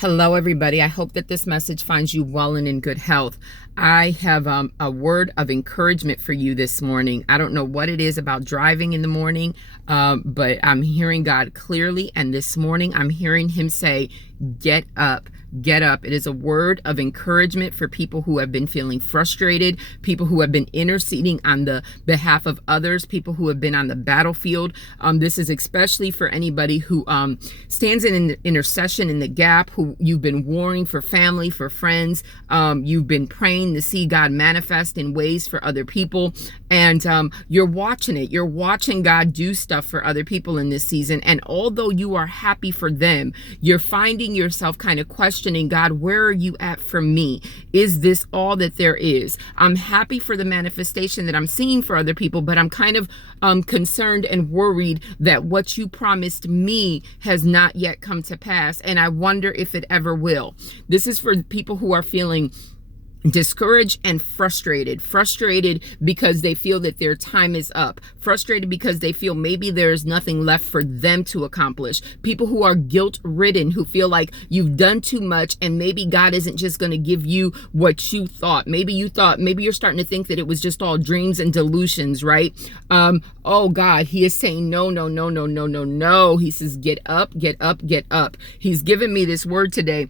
Hello, everybody. I hope that this message finds you well and in good health. I have a word of encouragement for you this morning. I don't know what it is about driving in the morning, but I'm hearing God clearly. And this morning, I'm hearing him say, get up. Get up. It is a word of encouragement for people who have been feeling frustrated, people who have been interceding on the behalf of others, people who have been on the battlefield. This is especially for anybody who stands in intercession in the gap, who you've been warring for family, for friends. You've been praying to see God manifest in ways for other people. And you're watching it. You're watching God do stuff for other people in this season. And although you are happy for them, you're finding yourself kind of questioning, God, where are you at for me? Is this all that there is? I'm happy for the manifestation that I'm seeing for other people, but I'm kind of concerned and worried that what you promised me has not yet come to pass. And I wonder if it ever will. This is for people who are feeling discouraged and frustrated because they feel that their time is up, frustrated because they feel maybe there is nothing left for them to accomplish, people who are guilt ridden, who feel like you've done too much and maybe God isn't just going to give you what you thought. Maybe you're starting to think that it was just all dreams and delusions, right? Oh God, he is saying no. He says, get up. He's given me this word today.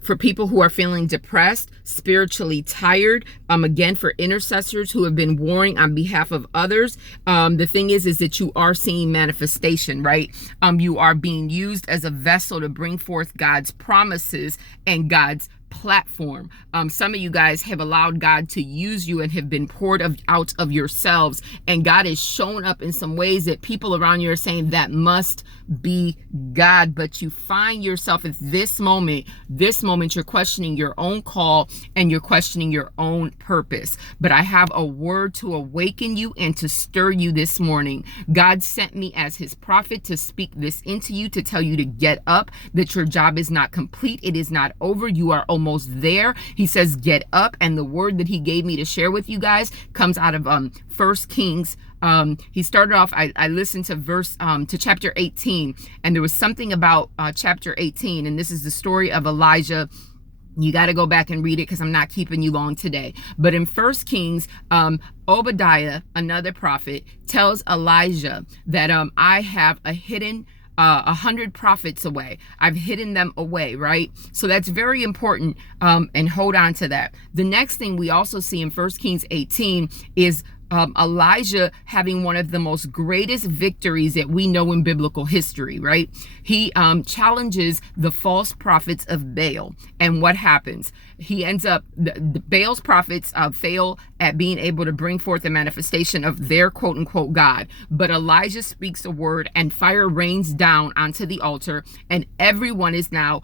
For people who are feeling depressed, spiritually tired, again, for intercessors who have been warring on behalf of others. The thing is that you are seeing manifestation, right? You are being used as a vessel to bring forth God's promises and God's platform. Some of you guys have allowed God to use you and have been poured out of yourselves, and God has shown up in some ways that people around you are saying that must be God. But you find yourself at this moment you're questioning your own call and you're questioning your own purpose. But I have a word to awaken you and to stir you this morning. God sent me as his prophet to speak this into you, to tell you to get up, that your job is not complete. It is not over. You are almost there. He says, get up. And the word that he gave me to share with you guys comes out of 1 Kings. He started off, I listened to chapter 18, and there was something about chapter 18, and this is the story of Elijah. You got to go back and read it because I'm not keeping you long today. But in 1 Kings, Obadiah, another prophet, tells Elijah that I have a hidden 100 prophets away. I've hidden them away, right? So that's very important, and hold on to that. The next thing we also see in 1 Kings 18 is Elijah having one of the most greatest victories that we know in biblical history, right? He challenges the false prophets of Baal. And what happens? He ends up, the Baal's prophets fail at being able to bring forth the manifestation of their quote unquote God. But Elijah speaks a word and fire rains down onto the altar, and everyone is now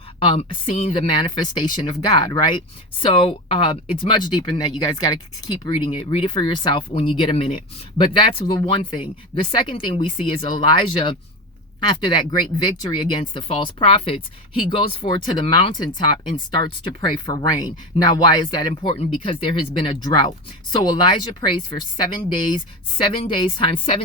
seeing the manifestation of God, right? So it's much deeper than that. You guys got to keep reading it. Read it for yourself when you get a minute. But that's the one thing. The second thing we see is Elijah, after that great victory against the false prophets, he goes forward to the mountaintop and starts to pray for rain. Now, why is that important? Because there has been a drought. So Elijah prays for 7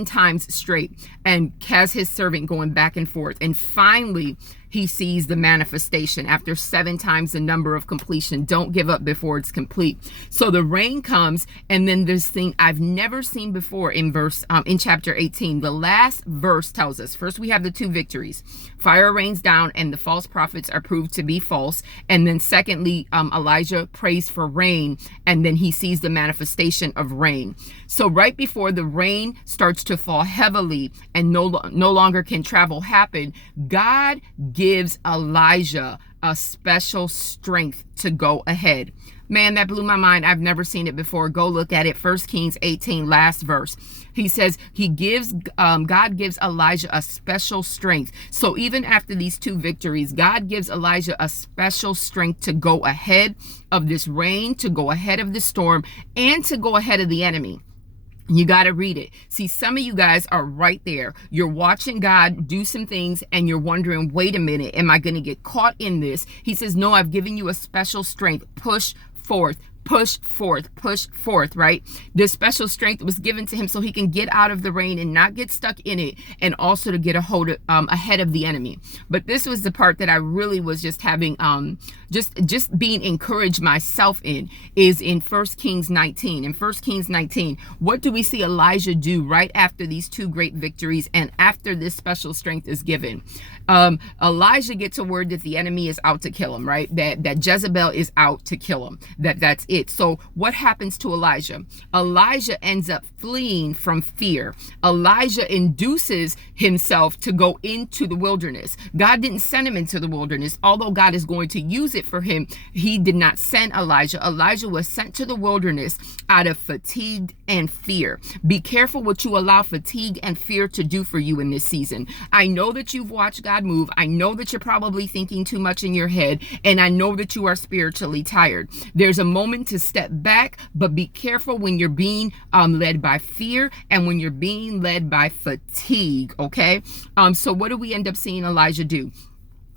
times straight, and has his servant going back and forth. And finally, he sees the manifestation after 7 times the number of completion. Don't give up before it's complete. So the rain comes, and then this thing I've never seen before in chapter 18. The last verse tells us, first we have the 2 victories. Fire rains down and the false prophets are proved to be false. And then secondly, Elijah prays for rain, and then he sees the manifestation of rain. So right before the rain starts to fall heavily and no longer can travel happen, God gives Elijah a special strength to go ahead. Man, that blew my mind. I've never seen it before. Go look at it. 1 Kings 18, last verse. He says God gives Elijah a special strength. So even after these 2 victories, God gives Elijah a special strength to go ahead of this rain, to go ahead of the storm, and to go ahead of the enemy. You got to read it. See, some of you guys are right there. You're watching God do some things and you're wondering, wait a minute, am I going to get caught in this? He says, no, I've given you a special strength. Push forth. push forth, right? This special strength was given to him so he can get out of the rain and not get stuck in it, and also to get a hold of ahead of the enemy. But this was the part that I really was just having just being encouraged myself in, is in 1 Kings 19. In 1 Kings 19, what do we see Elijah do right after these two great victories and after this special strength is given? Elijah gets a word that the enemy is out to kill him, right? That Jezebel is out to kill him. That's it. So what happens to Elijah? Elijah ends up fleeing from fear. Elijah induces himself to go into the wilderness. God didn't send him into the wilderness. Although God is going to use it for him, he did not send Elijah. Elijah was sent to the wilderness out of fatigue and fear. Be careful what you allow fatigue and fear to do for you in this season. I know that you've watched God move. I know that you're probably thinking too much in your head, and I know that you are spiritually tired. There's a moment to step back, but be careful when you're being led by fear and when you're being led by fatigue, okay? So what do we end up seeing Elijah do?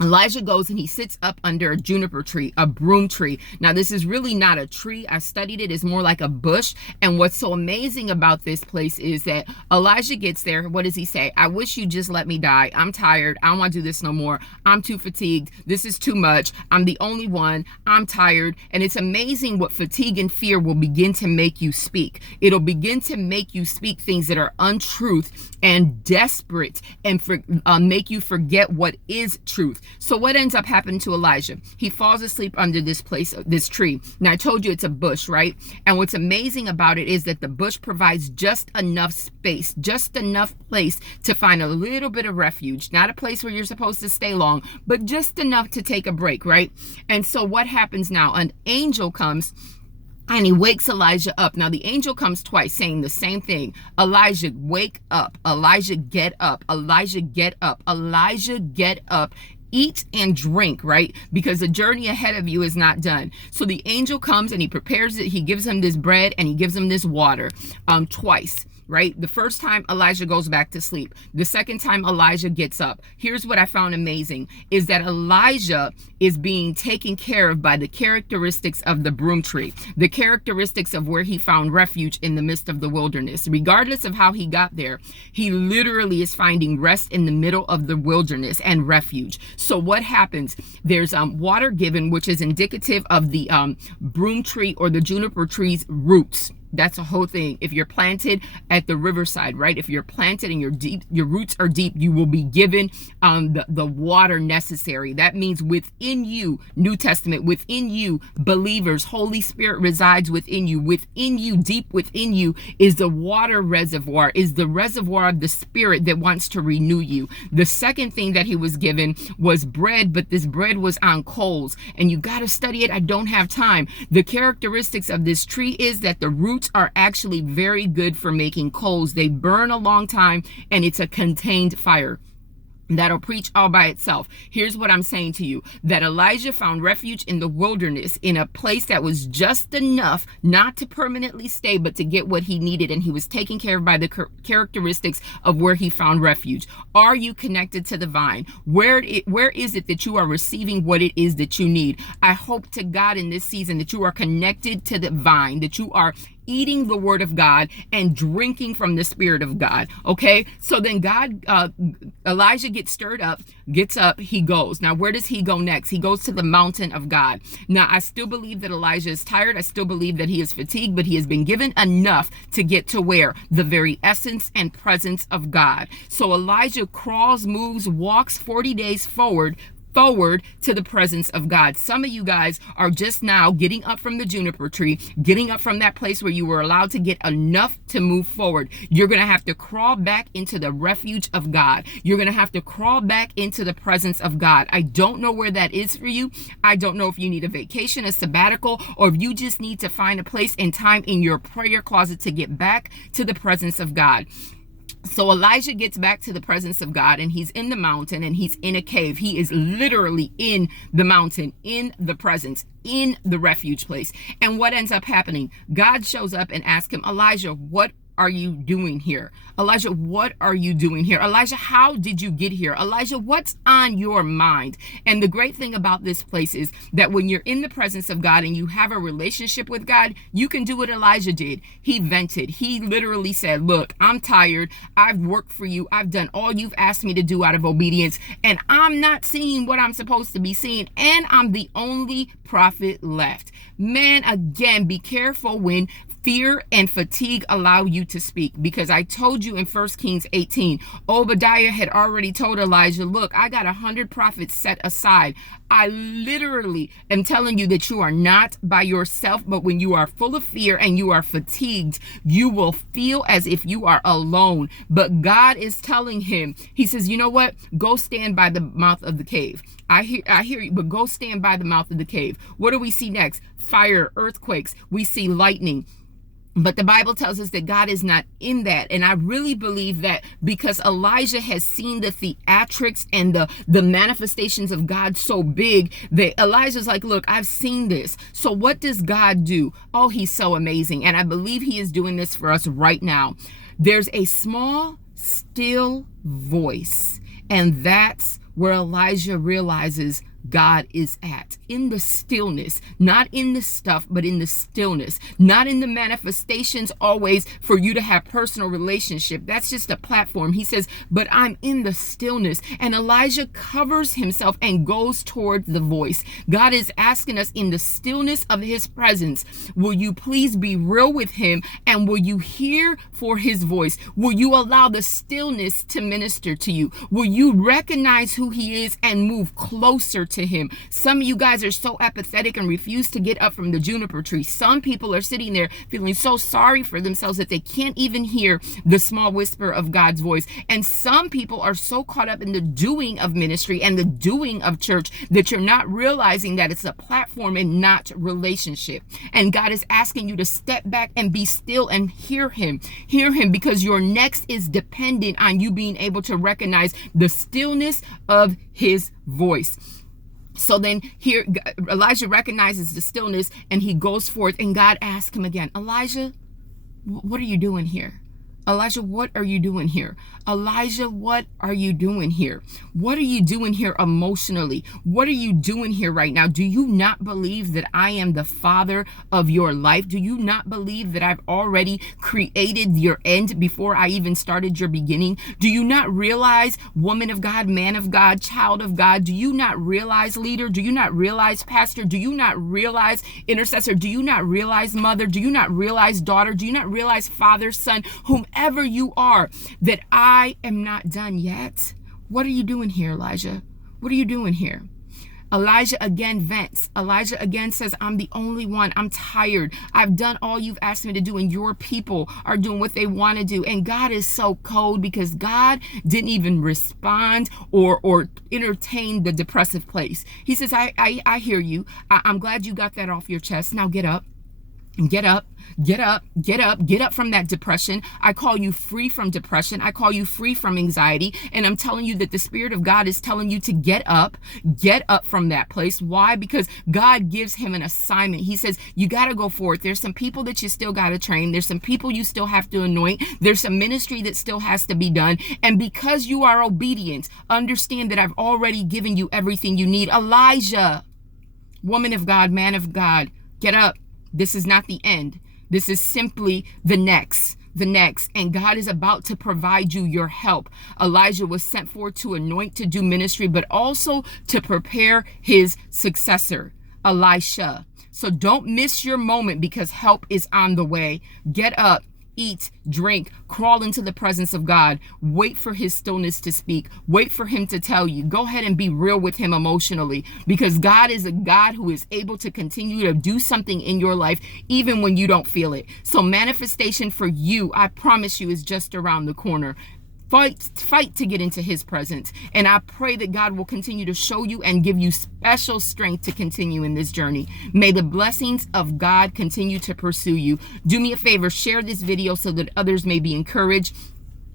Elijah goes and he sits up under a juniper tree, a broom tree. Now, this is really not a tree. I studied it. It's more like a bush. And what's so amazing about this place is that Elijah gets there. What does he say? I wish you just let me die. I'm tired. I don't want to do this no more. I'm too fatigued. This is too much. I'm the only one. I'm tired. And it's amazing what fatigue and fear will begin to make you speak. It'll begin to make you speak things that are untruth and desperate, and make you forget what is truth. So what ends up happening to Elijah? He falls asleep under this tree. Now, I told you it's a bush, right? And what's amazing about it is that the bush provides just enough space, just enough place to find a little bit of refuge. Not a place where you're supposed to stay long, but just enough to take a break, right? And so what happens now? An angel comes and he wakes Elijah up. Now, the angel comes twice saying the same thing. Elijah, wake up. Elijah, get up. Elijah, get up. Elijah, get up. Eat and drink, right? Because the journey ahead of you is not done. So the angel comes and he prepares it. He gives him this bread and he gives him this water twice. Right? The first time Elijah goes back to sleep. The second time Elijah gets up. Here's what I found amazing is that Elijah is being taken care of by the characteristics of the broom tree, the characteristics of where he found refuge in the midst of the wilderness. Regardless of how he got there, he literally is finding rest in the middle of the wilderness and refuge. So what happens? There's water given, which is indicative of the broom tree or the juniper tree's roots. That's a whole thing. If you're planted at the riverside, right? If you're planted and your roots are deep, you will be given the water necessary. That means within you, New Testament, within you, believers, Holy Spirit resides within you. Within you, deep within you, is the water reservoir, is the reservoir of the Spirit that wants to renew you. The second thing that he was given was bread, but this bread was on coals. And you got to study it. I don't have time. The characteristics of this tree is that the roots are actually very good for making coals. They burn a long time, and it's a contained fire. That'll preach all by itself. Here's what I'm saying to you, that Elijah found refuge in the wilderness, in a place that was just enough not to permanently stay, but to get what he needed. And he was taken care of by the characteristics of where he found refuge. Are you connected to the vine? Where is it that you are receiving what it is that you need? I hope to God in this season that you are connected to the vine, that you are eating the word of God and drinking from the Spirit of God. Okay. So then Elijah gets stirred up, gets up, he goes. Now, where does he go next? He goes to the mountain of God. Now, I still believe that Elijah is tired. I still believe that he is fatigued, but he has been given enough to get to where? The very essence and presence of God. So Elijah crawls, moves, walks 40 days forward to the presence of God. Some of you guys are just now getting up from the juniper tree, getting up from that place where you were allowed to get enough to move forward. You're going to have to crawl back into the refuge of God. You're going to have to crawl back into the presence of God. I don't know where that is for you. I don't know if you need a vacation, a sabbatical, or if you just need to find a place and time in your prayer closet to get back to the presence of God. So Elijah gets back to the presence of God, and he's in the mountain, and he's in a cave. He is literally in the mountain, in the presence, in the refuge place. And what ends up happening? God shows up and asks him, Elijah, what are you doing here? Elijah, what are you doing here? Elijah, how did you get here? Elijah, what's on your mind? And the great thing about this place is that when you're in the presence of God and you have a relationship with God, you can do what Elijah did. He vented. He literally said, look, I'm tired. I've worked for you. I've done all you've asked me to do out of obedience, and I'm not seeing what I'm supposed to be seeing, and I'm the only prophet left. Man, again, be careful when fear and fatigue allow you to speak, because I told you in 1 Kings 18, Obadiah had already told Elijah, look, I got 100 prophets set aside. I literally am telling you that you are not by yourself, but when you are full of fear and you are fatigued, you will feel as if you are alone. But God is telling him, he says, you know what? Go stand by the mouth of the cave. I hear you, but go stand by the mouth of the cave. What do we see next? Fire, earthquakes. We see lightning. But the Bible tells us that God is not in that. And I really believe that because Elijah has seen the theatrics and the manifestations of God so big that Elijah's like, look, I've seen this. So what does God do? Oh, he's so amazing. And I believe he is doing this for us right now. There's a small, still voice. And that's where Elijah realizes God is at, in the stillness, not in the stuff, but in the stillness, not in the manifestations always for you to have personal relationship. That's just a platform. He says, but I'm in the stillness. And Elijah covers himself and goes toward the voice. God is asking us in the stillness of his presence, will you please be real with him, and will you hear for his voice? Will you allow the stillness to minister to you? Will you recognize who he is and move closer to him? Some of you guys are so apathetic and refuse to get up from the juniper tree. Some people are sitting there feeling so sorry for themselves that they can't even hear the small whisper of God's voice. And some people are so caught up in the doing of ministry and the doing of church that you're not realizing that it's a platform and not relationship. And God is asking you to step back and be still and hear him, because your next is dependent on you being able to recognize the stillness of his voice. So then here, Elijah recognizes the stillness and he goes forth, and God asks him again, Elijah, what are you doing here? Elijah, what are you doing here? Elijah, what are you doing here? What are you doing here emotionally? What are you doing here right now? Do you not believe that I am the father of your life? Do you not believe that I've already created your end before I even started your beginning? Do you not realize, woman of God, man of God, child of God? Do you not realize, leader? Do you not realize, pastor? Do you not realize, intercessor? Do you not realize, mother? Do you not realize, daughter? Do you not realize, father, son, whomever you are, that I am not done yet? What are you doing here, Elijah? What are you doing here? Elijah again vents. Elijah again says, I'm the only one. I'm tired. I've done all you've asked me to do, and your people are doing what they want to do. And God is so cold because God didn't even respond or entertain the depressive place. He says, I hear you. I'm glad you got that off your chest. Now get up. Get up, get up, get up, get up from that depression. I call you free from depression. I call you free from anxiety. And I'm telling you that the Spirit of God is telling you to get up from that place. Why? Because God gives him an assignment. He says, you got to go forth. There's some people that you still got to train. There's some people you still have to anoint. There's some ministry that still has to be done. And because you are obedient, understand that I've already given you everything you need. Elijah, woman of God, man of God, get up. This is not the end. This is simply the next. And God is about to provide you your help. Elijah was sent forth to anoint, to do ministry, but also to prepare his successor, Elisha. So don't miss your moment, because help is on the way. Get up. Eat, drink, crawl into the presence of God. Wait for his stillness to speak. Wait for him to tell you. Go ahead and be real with him emotionally, because God is a God who is able to continue to do something in your life even when you don't feel it. So manifestation for you, I promise you, is just around the corner. Fight to get into his presence. And I pray that God will continue to show you and give you special strength to continue in this journey. May the blessings of God continue to pursue you. Do me a favor, share this video so that others may be encouraged.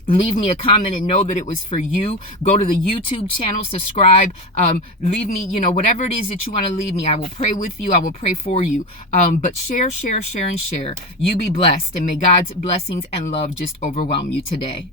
Leave me a comment and know that it was for you. Go to the YouTube channel, subscribe, leave me, whatever it is that you want to leave me. I will pray with you. I will pray for you. But share, share, share, and share. You be blessed, and may God's blessings and love just overwhelm you today.